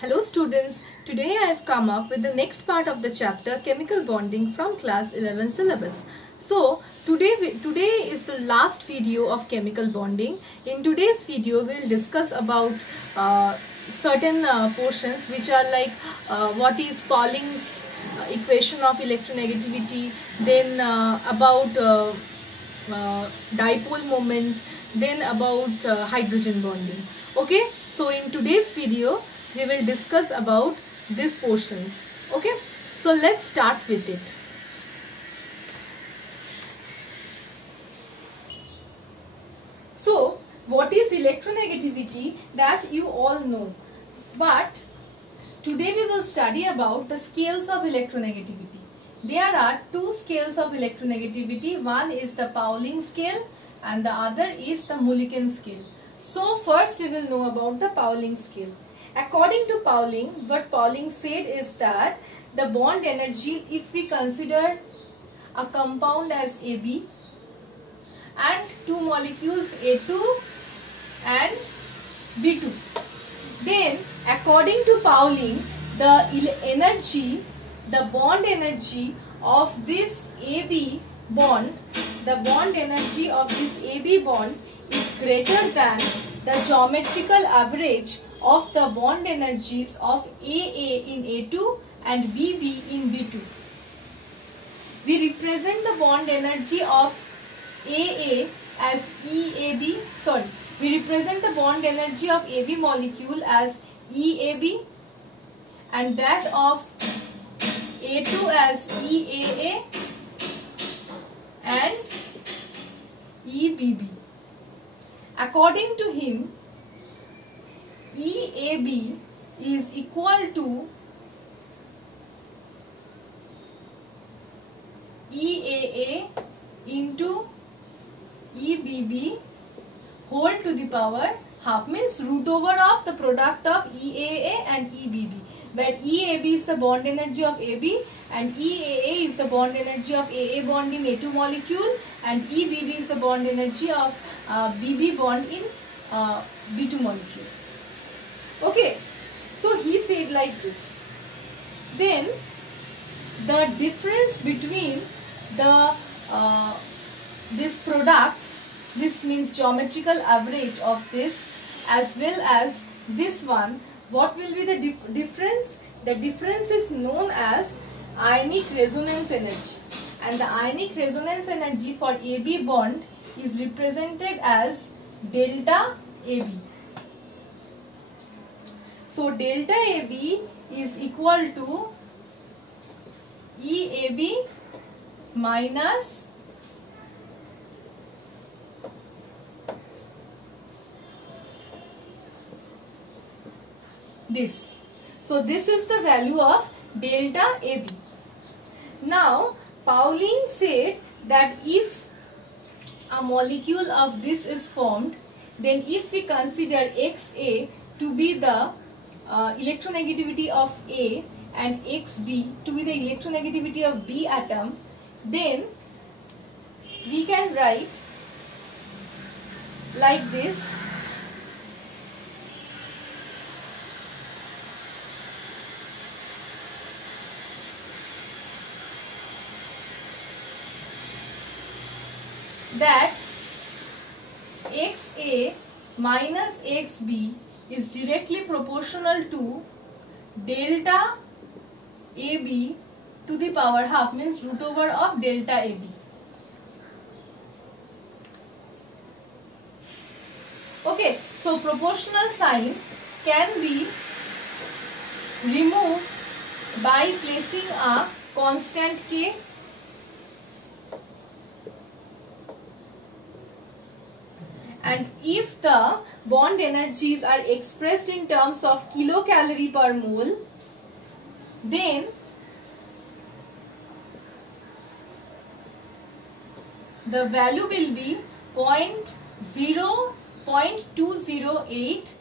Hello students, today I have come up with the next part of the chapter chemical bonding from class 11 syllabus. So today is the last video of chemical bonding. In today's video we will discuss about certain portions which are like what is Pauling's equation of electronegativity, then about dipole moment, then about hydrogen bonding. Okay, so in today's video we will discuss about these portions. Okay, so let's start with it. So what is electronegativity, that you all know, but today we will study about the scales of electronegativity. There are two scales of electronegativity. One is the Pauling scale and the other is the Mulliken scale. So first we will know about the Pauling scale. According to Pauling, what Pauling said is that the bond energy, if we consider a compound as AB and two molecules A2 and B2, then according to Pauling, the bond energy of this AB bond, the bond energy of this AB bond is greater than the geometrical average of the bond energies of AA in A2 and BB in B2. We represent the bond energy of AA as EAB, we represent the bond energy of AB molecule as EAB and that of A2 as EAA and EBB. According to him, EAB is equal to EAA into EBB whole to the power half, means root over of the product of EAA and EBB, where EAB is the bond energy of AB and EAA is the bond energy of AA bond in A2 molecule and EBB is the bond energy of BB bond in B2 molecule. Okay, so he said like this. Then the difference between the this product, this means geometrical average of this as well as this one, what will be the difference? The difference is known as ionic resonance energy, and the ionic resonance energy for AB bond is represented as delta AB. So delta AB is equal to EAB minus this. So this is the value of delta AB. Now Pauling said that if a molecule of this is formed, then if we consider XA to be the electronegativity of A and XB to be the electronegativity of B atom, then we can write like this. That XA minus XB is directly proportional to delta AB to the power half, means root over of delta AB. Okay, so proportional sign can be removed by placing a constant K. And if the bond energies are expressed in terms of kilocalorie per mole, then the value will be 0.208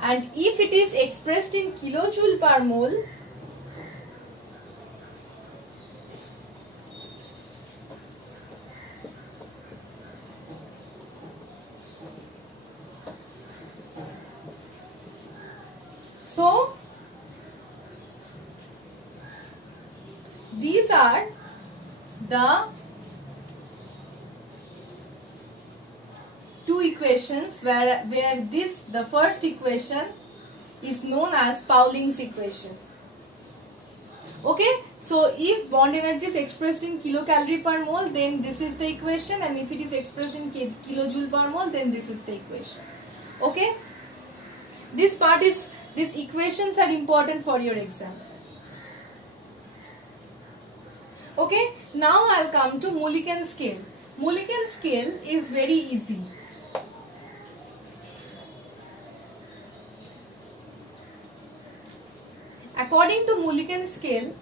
and if it is expressed in kilojoule per mole, So these are the two equations where the first equation is known as Pauling's equation. Okay, so if bond energy is expressed in kilocalorie per mole, then this is the equation, and if it is expressed in kilojoule per mole, then this is the equation. Okay, these equations are important for your exam. Okay, now I'll come to Mulliken scale. Mulliken scale is very easy. According to Mulliken scale,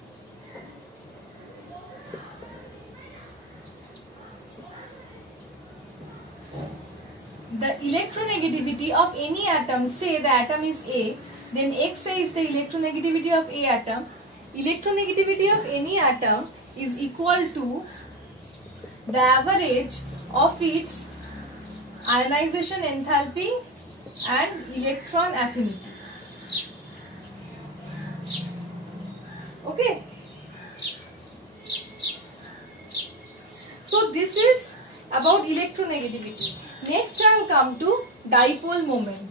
the electronegativity of any atom, say the atom is A, then Xa is the electronegativity of A atom. Electronegativity of any atom is equal to the average of its ionization enthalpy and electron affinity. Okay. So this is about electronegativity. Next I will come to dipole moment.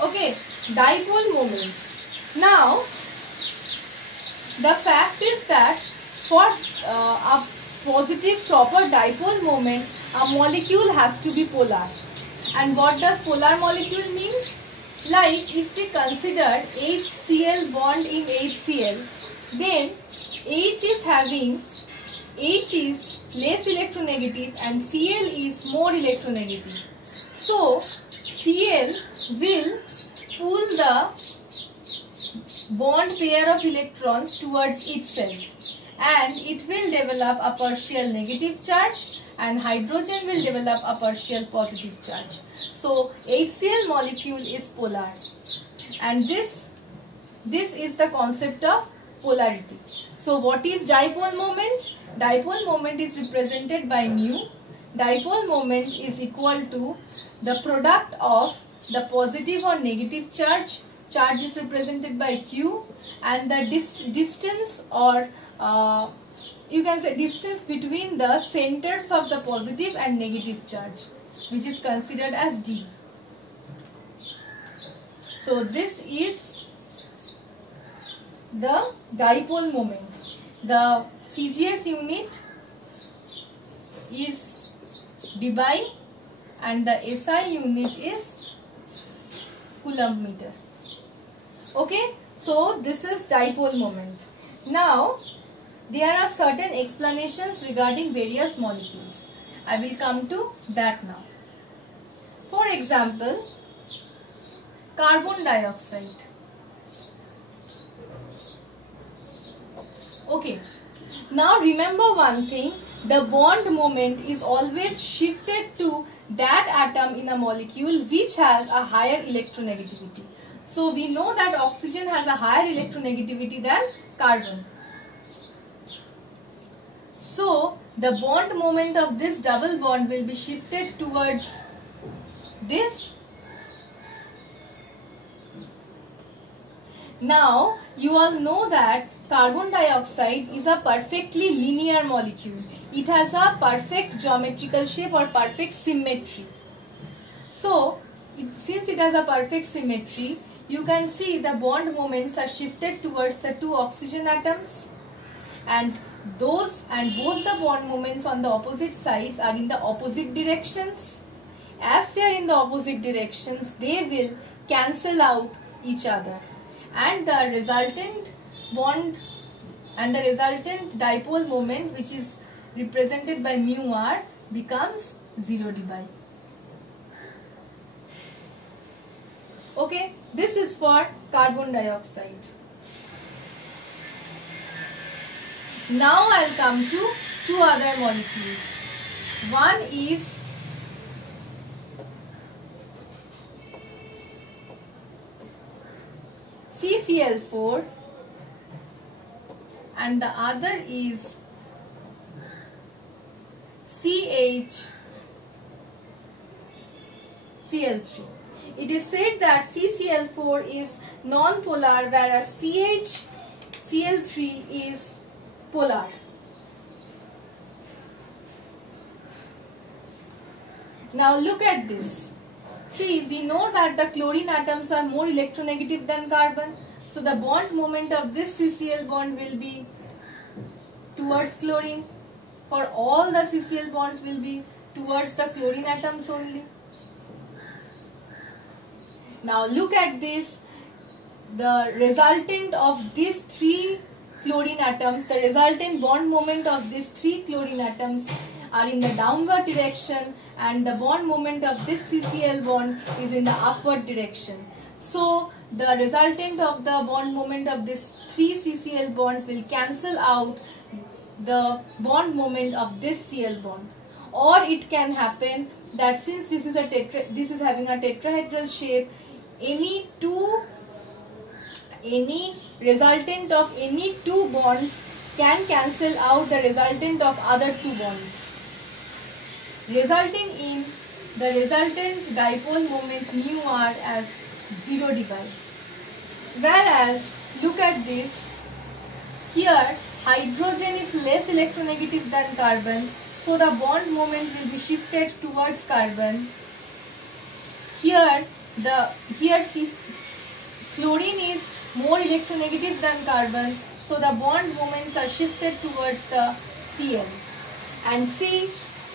Okay, dipole moment. Now, the fact is that for a positive proper dipole moment, a molecule has to be polar. And what does polar molecule means? Like if we consider HCl bond in HCl, then H is less electronegative and Cl is more electronegative. So Cl will pull the bond pair of electrons towards itself, and it will develop a partial negative charge, and hydrogen will develop a partial positive charge. So HCl molecule is polar, and this is the concept of polarity. So what is dipole moment? Dipole moment is represented by mu. Dipole moment is equal to the product of the positive or negative charge. Charge is represented by Q, and the distance, or you can say distance between the centers of the positive and negative charge, which is considered as D. So this is the dipole moment. The CGS unit is dBi and the SI unit is Coulomb meter. Okay, so this is dipole moment. Now there are certain explanations regarding various molecules. I will come to that now. For example, carbon dioxide. Okay, now remember one thing, the bond moment is always shifted to that atom in a molecule which has a higher electronegativity. So we know that oxygen has a higher electronegativity than carbon. So the bond moment of this double bond will be shifted towards this. Now you all know that carbon dioxide is a perfectly linear molecule. It has a perfect geometrical shape or perfect symmetry. So since it has a perfect symmetry, you can see the bond moments are shifted towards the two oxygen atoms, and both the bond moments on the opposite sides are in the opposite directions. As they are in the opposite directions, they will cancel out each other, and the resultant bond and the resultant dipole moment, which is represented by mu r, becomes 0 dBi. Okay, this is for carbon dioxide. Now I'll come to two other molecules. One is CCl4 and the other is CHCl3. It is said that CCl4 is non-polar, whereas CHCl3 is polar. Now look at this. See, we know that the chlorine atoms are more electronegative than carbon. So the bond moment of this CCl bond will be towards chlorine. For all the CCl bonds will be towards the chlorine atoms only. Now look at this. The resultant of these three chlorine atoms, the resultant bond moment of these three chlorine atoms are in the downward direction, and the bond moment of this CCl bond is in the upward direction. So the resultant of the bond moment of these three CCl bonds will cancel out the bond moment of this Cl bond. Or it can happen that since this is having a tetrahedral shape, any resultant of any two bonds can cancel out the resultant of other two bonds, resulting in the resultant dipole moment mu r as 0 dpi. Whereas look at this, here hydrogen is less electronegative than carbon, so the bond moment will be shifted towards carbon. Here chlorine is more electronegative than carbon, so the bond moments are shifted towards the Cl. And see,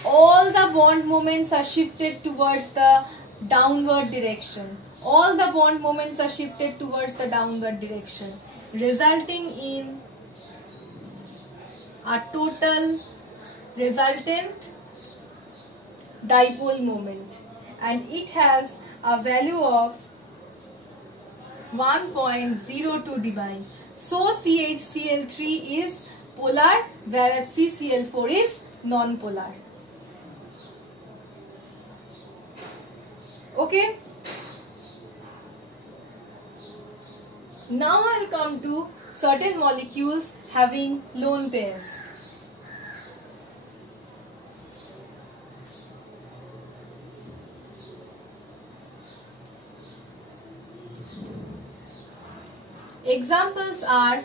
all the bond moments are shifted towards the downward direction. All the bond moments are shifted towards the downward direction, resulting in a total resultant dipole moment, and it has a value of 1.02 dpi. So CHCl3 is polar, whereas CCl4 is non-polar. Okay. Now I will come to certain molecules having lone pairs. Examples are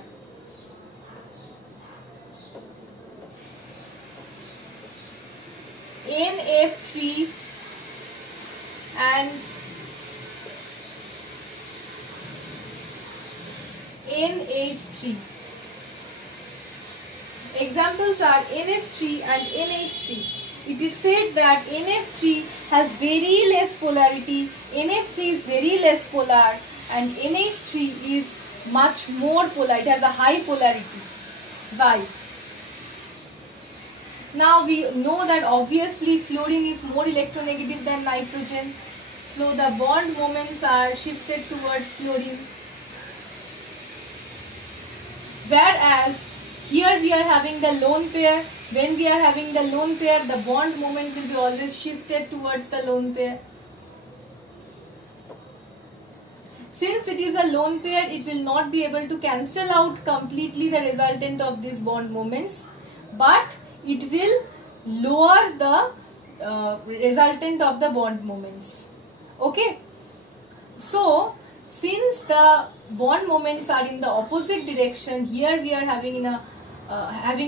NF3 and NH3. Examples are NF3 and NH3. It is said that NF3 has very less polarity, NF3 is very less polar, and NH3 is much more polar. It has a high polarity. Why? Now we know that obviously fluorine is more electronegative than nitrogen, so the bond moments are shifted towards fluorine. Whereas here we are having the lone pair. When we are having the lone pair, the bond moment will be always shifted towards the lone pair. Since it is a lone pair, it will not be able to cancel out completely the resultant of these bond moments, but it will lower the resultant of the bond moments. Okay. So since the bond moments are in the opposite direction, here we are having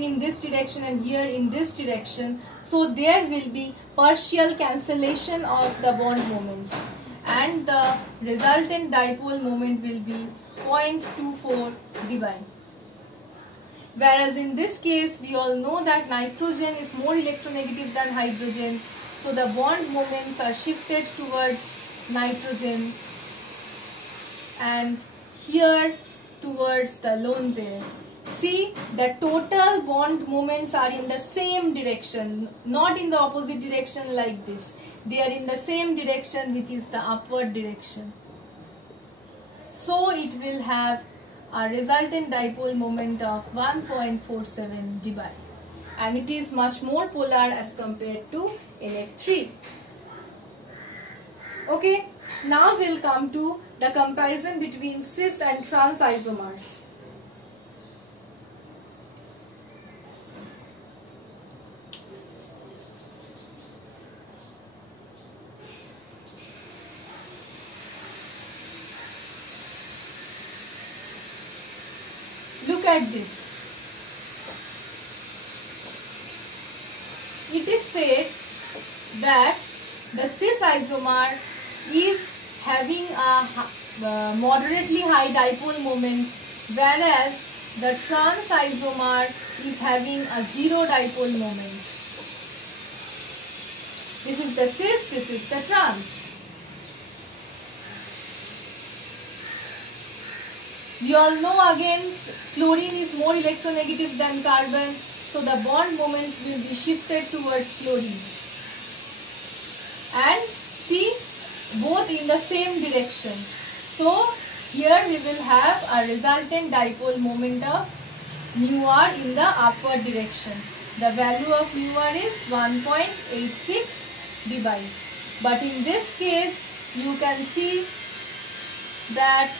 in this direction and here in this direction, so there will be partial cancellation of the bond moments, and the resultant dipole moment will be 0.24 dpi. Whereas in this case, we all know that nitrogen is more electronegative than hydrogen, so the bond moments are shifted towards nitrogen and here towards the lone pair. See, the total bond moments are in the same direction, not in the opposite direction like this. They are in the same direction, which is the upward direction. So it will have a resultant dipole moment of 1.47 dpi, and it is much more polar as compared to NF3. Okay, now we'll come to the comparison between cis and trans isomers. at this. It is said that the cis isomer is having a moderately high dipole moment, whereas the trans isomer is having a zero dipole moment. This is the cis, this is the trans. We all know again chlorine is more electronegative than carbon, so the bond moment will be shifted towards chlorine. And see, both in the same direction. So here we will have a resultant dipole moment of mu r in the upward direction. The value of mu r is 1.86 dBi. But in this case, you can see that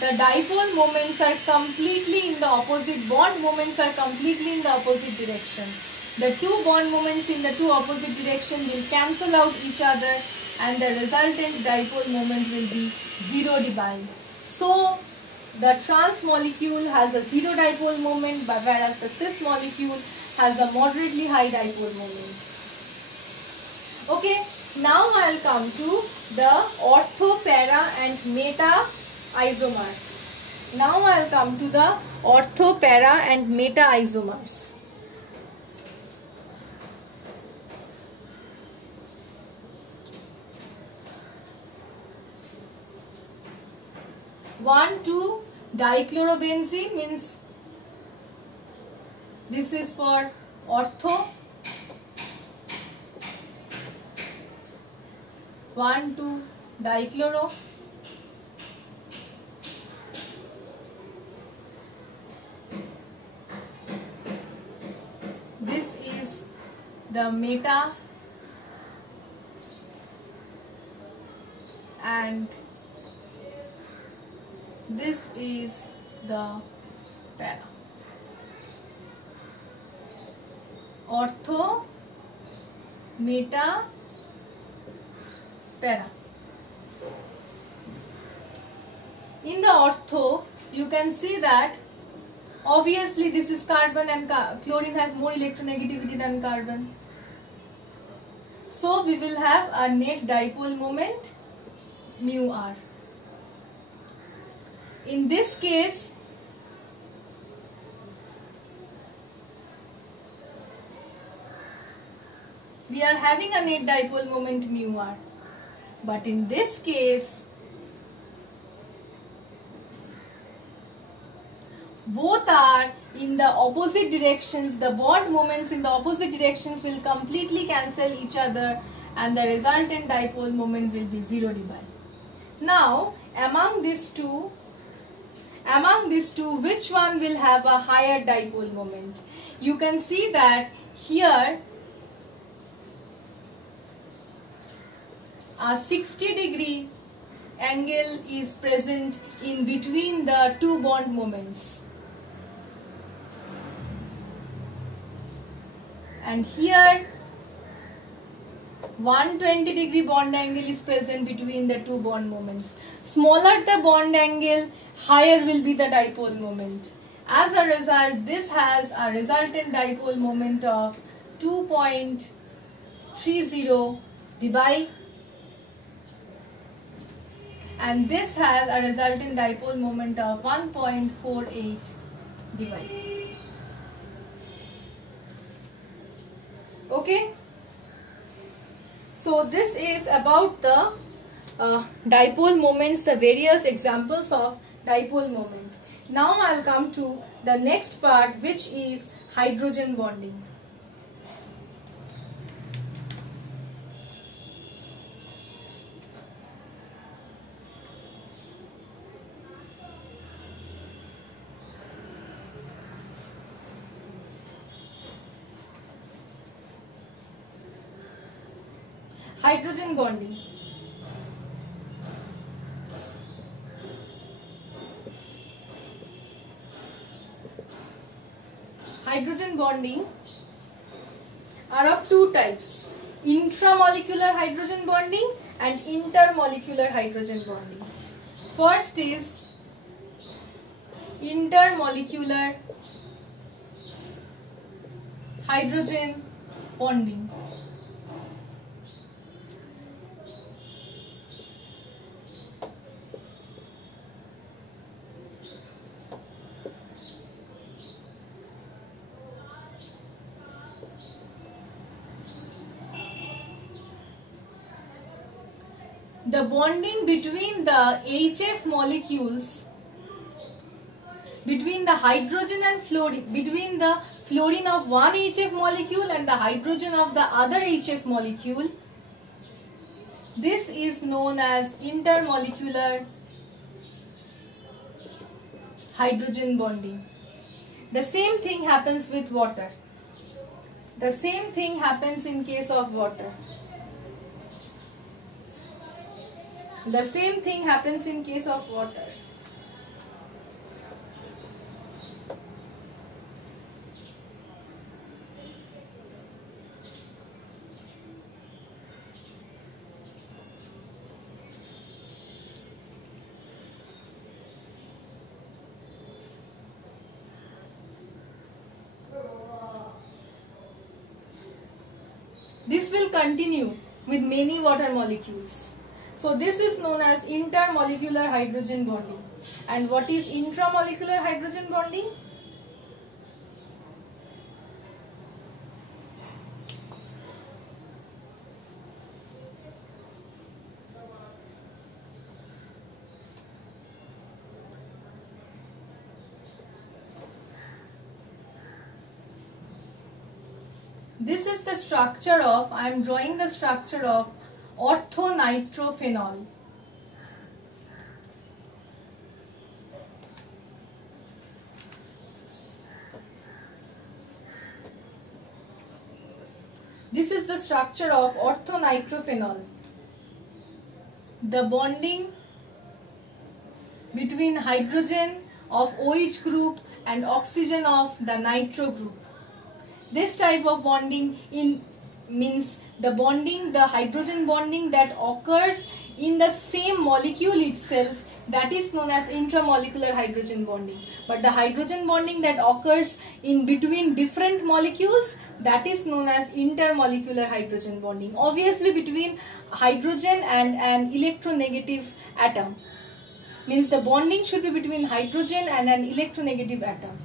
the dipole moments are completely in the opposite, bond moments are completely in the opposite direction. The two bond moments in the two opposite direction will cancel out each other and the resultant dipole moment will be 0 dBi. So the trans molecule has a 0 dipole moment, whereas the cis molecule has a moderately high dipole moment. Okay, now I'll come to the ortho, para and meta isomers. Now I'll come to the ortho, para and meta isomers. One, 2 dichlorobenzene means this is for ortho. 1, 2 dichloro. This is the meta and this is the para. Ortho, meta, para. In the ortho, you can see that obviously this is carbon and chlorine has more electronegativity than carbon. So we will have a net dipole moment mu r. In this case, we are having a net dipole moment mu r. But in this case, both are in the opposite directions. The bond moments in the opposite directions will completely cancel each other and the resultant dipole moment will be 0 dBi. Now, among these two, which one will have a higher dipole moment? You can see that here a 60-degree angle is present in between the two bond moments. And here 120-degree bond angle is present between the two bond moments. Smaller the bond angle, higher will be the dipole moment. As a result, this has a resultant dipole moment of 2.30 dBi. And this has a resultant dipole moment of 1.48 dBi. Okay. So this is about the dipole moments, the various examples of dipole moment. Now I'll come to the next part, which is hydrogen bonding. Hydrogen bonding. Hydrogen bonding are of two types: intramolecular hydrogen bonding and intermolecular hydrogen bonding. First is intermolecular hydrogen bonding. The bonding between the HF molecules, between the hydrogen and fluorine, between the fluorine of one HF molecule and the hydrogen of the other HF molecule, this is known as intermolecular hydrogen bonding. The same thing happens with water. The same thing happens in case of water. The same thing happens in case of water. This will continue with many water molecules. So this is known as intermolecular hydrogen bonding. And what is intramolecular hydrogen bonding? This is the structure of, I am drawing the structure of orthonitrophenol. This is the structure of orthonitrophenol. The bonding between hydrogen of OH group and oxygen of the nitro group. This type of bonding means the bonding, the hydrogen bonding that occurs in the same molecule itself, that is known as intramolecular hydrogen bonding. But the hydrogen bonding that occurs in between different molecules, that is known as intermolecular hydrogen bonding. Obviously between hydrogen and an electronegative atom. Means the bonding should be between hydrogen and an electronegative atom.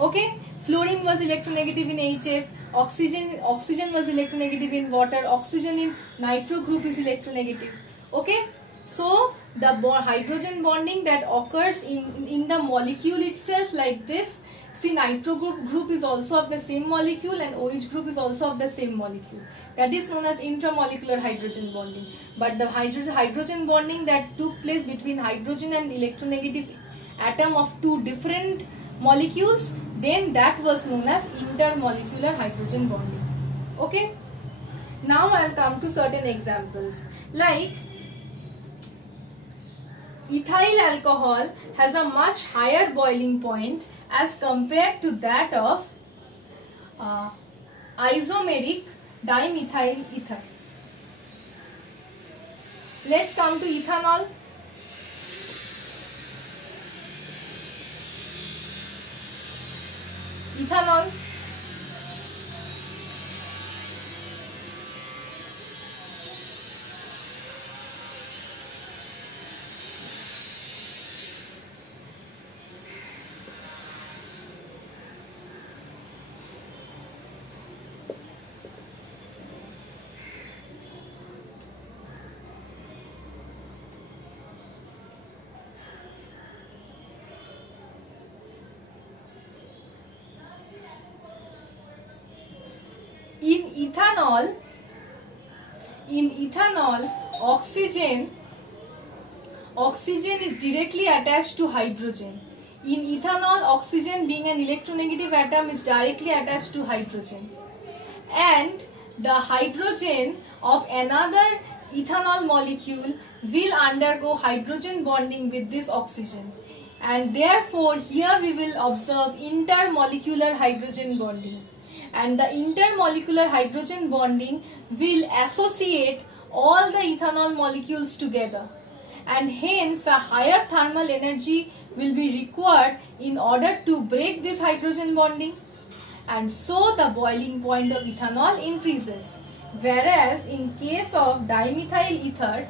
Okay? Fluorine was electronegative in HF, oxygen was electronegative in water, oxygen in nitro group is electronegative. Okay, so the hydrogen bonding that occurs in the molecule itself like this. See, nitro group is also of the same molecule and OH group is also of the same molecule. That is known as intramolecular hydrogen bonding. But the hydrogen bonding that took place between hydrogen and electronegative atom of two different molecules, then that was known as intermolecular hydrogen bonding. Okay. Now I will come to certain examples. Like ethyl alcohol has a much higher boiling point as compared to that of isomeric dimethyl ether. Let's come to ethanol. Ethanol. In ethanol, oxygen is directly attached to hydrogen. In ethanol, oxygen being an electronegative atom is directly attached to hydrogen. And the hydrogen of another ethanol molecule will undergo hydrogen bonding with this oxygen. And therefore, here we will observe intermolecular hydrogen bonding. And the intermolecular hydrogen bonding will associate all the ethanol molecules together. and hence a higher thermal energy will be required in order to break this hydrogen bonding, and so the boiling point of ethanol increases. Whereas in case of dimethyl ether,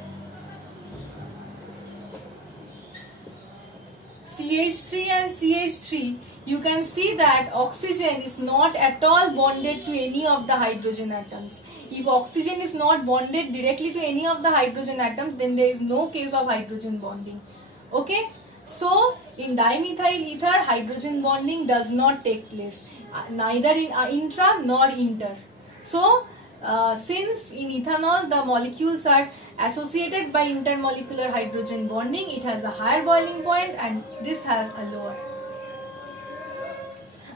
CH3 and CH3, you can see that oxygen is not at all bonded to any of the hydrogen atoms. If oxygen is not bonded directly to any of the hydrogen atoms, then there is no case of hydrogen bonding. Okay? So, in dimethyl ether, hydrogen bonding does not take place, neither in intra nor inter. So, since in ethanol the molecules are associated by intermolecular hydrogen bonding, it has a higher boiling point and this has a lower.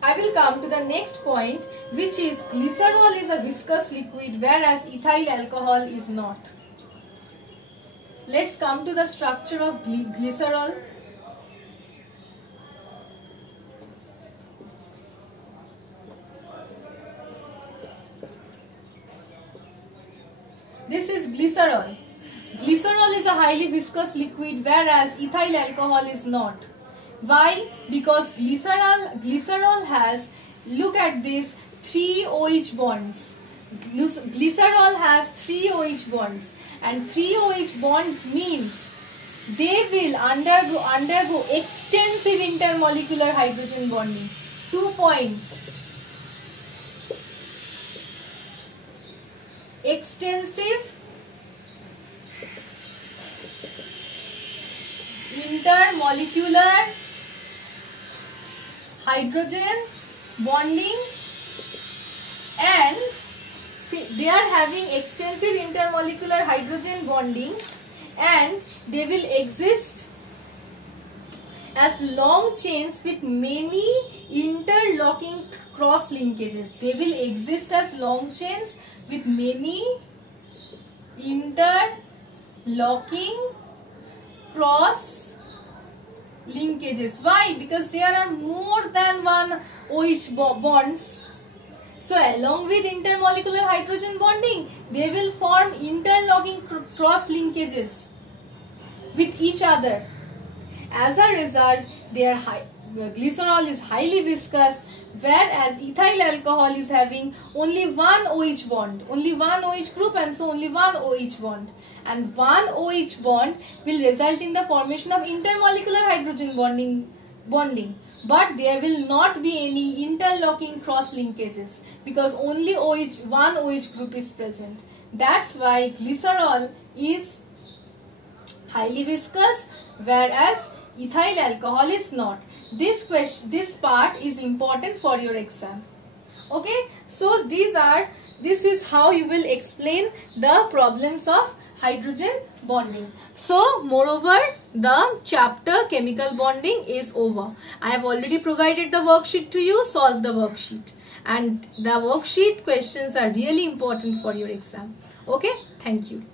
I will come to the next point, which is glycerol is a viscous liquid whereas ethyl alcohol is not. Let's come to the structure of glycerol. This is glycerol. Glycerol is a highly viscous liquid whereas ethyl alcohol is not. Why? Because glycerol has, look at this, 3 OH bonds. Glycerol has 3 OH bonds, and 3 OH bond means they will undergo extensive intermolecular hydrogen bonding. 2 points. Extensive intermolecular hydrogen bonding, and see, they are having extensive intermolecular hydrogen bonding and they will exist as long chains with many interlocking cross linkages. They will exist as long chains with many interlocking cross linkages. Why? Because there are more than one OH bonds. So along with intermolecular hydrogen bonding, they will form interlocking cross linkages with each other. As a result, glycerol is highly viscous, whereas ethyl alcohol is having only one OH bond, only one OH group, and so only one OH bond. And one OH bond will result in the formation of intermolecular hydrogen bonding. But there will not be any interlocking cross linkages because only one OH group is present. That's why glycerol is highly viscous, whereas ethyl alcohol is not. This part is important for your exam. Okay, so this is how you will explain the problems of hydrogen bonding. So moreover, the chapter chemical bonding is over. I have already provided the worksheet to you. Solve the worksheet, and the worksheet questions are really important for your exam. Okay, thank you.